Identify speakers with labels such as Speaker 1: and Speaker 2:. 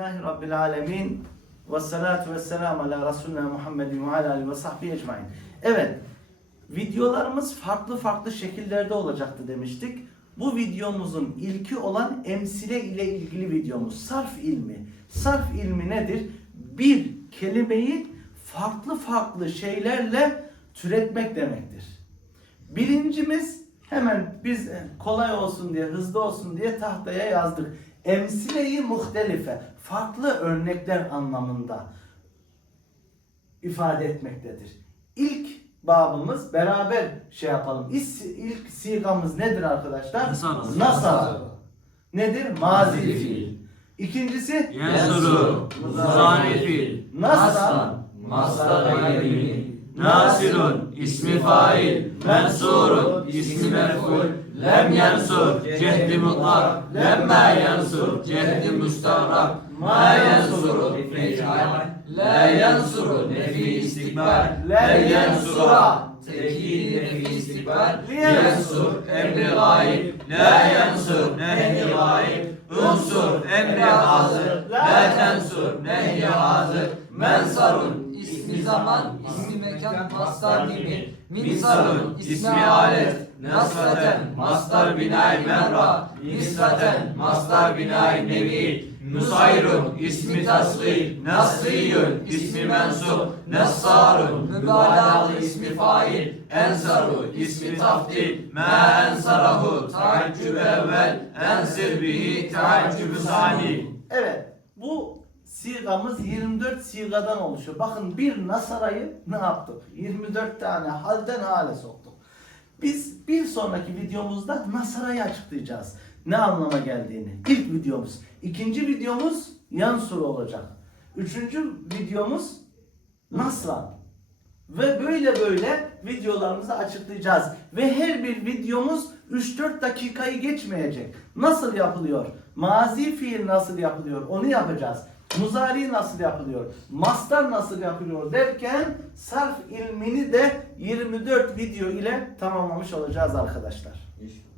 Speaker 1: Elhamdülillahi Rabbil alemin. Ve salatu ve selamu ala Resulina Muhammedin ve ala alihi ve sahbihi ecmain. Evet, videolarımız farklı farklı şekillerde olacaktı demiştik. Bu videomuzun ilki olan emsile ile ilgili videomuz. Sarf ilmi. Sarf ilmi nedir? Bir kelimeyi farklı farklı şeylerle türetmek demektir. Birincimiz hemen biz e, kolay olsun diye, hızlı olsun diye tahtaya yazdık. Emsile-i muhtelife, farklı örnekler anlamında ifade etmektedir. İlk babımız beraber şey yapalım. İlk, ilk sigamız nedir arkadaşlar?
Speaker 2: Nasara.
Speaker 1: Nedir? Mazi fiil. İkincisi
Speaker 2: Yensuru, muzari fiil,
Speaker 1: Nasran.
Speaker 2: mastar nasirun, ismi fail, mensurun, ismi mef'ul, lem yensur, cehdi mutlak, lemme yensur, cehdi müstahrak, ma yensuru, fec'al, la yensuru, nefi istikbal, la yensura, tekil nefi istikbal, yensur, emri gayb, la yensur, nehyi gayb, unsur, emri hazır, la tensur, nehyi hazır, mensarun, ismi zaman, ismi mekan, mastar gibi, minsarun, ismi alet, nasraten, mastar binay merra, nisraten, mastar binay nevi, Nusayrun, ismi tasgir, Nasriyun, ismi mensup, Nassarun, mübalağalı ismi fail, Ensaru, ismi taftil, Ma ensarahu, taaccüb evvel, Ensir bihi, taaccüb sani.
Speaker 1: Evet, bu sigamız 24 sigadan oluşuyor. Bakın bir Nasara'yı ne yaptık? 24 tane halden hale soktuk. Biz bir sonraki videomuzda Nasara'yı açıklayacağız. Ne anlama geldiğini. İlk videomuz. İkinci videomuz Yansur olacak. Üçüncü videomuz Nasran. Ve böyle böyle videolarımızı açıklayacağız. Ve her bir videomuz 3-4 dakikayı geçmeyecek. Nasıl yapılıyor? Mazi fiil nasıl yapılıyor? Onu yapacağız. Muzari nasıl yapılıyor? Mastar nasıl yapılıyor derken sarf ilmini de 24 video ile tamamlamış olacağız arkadaşlar.
Speaker 2: İnşallah.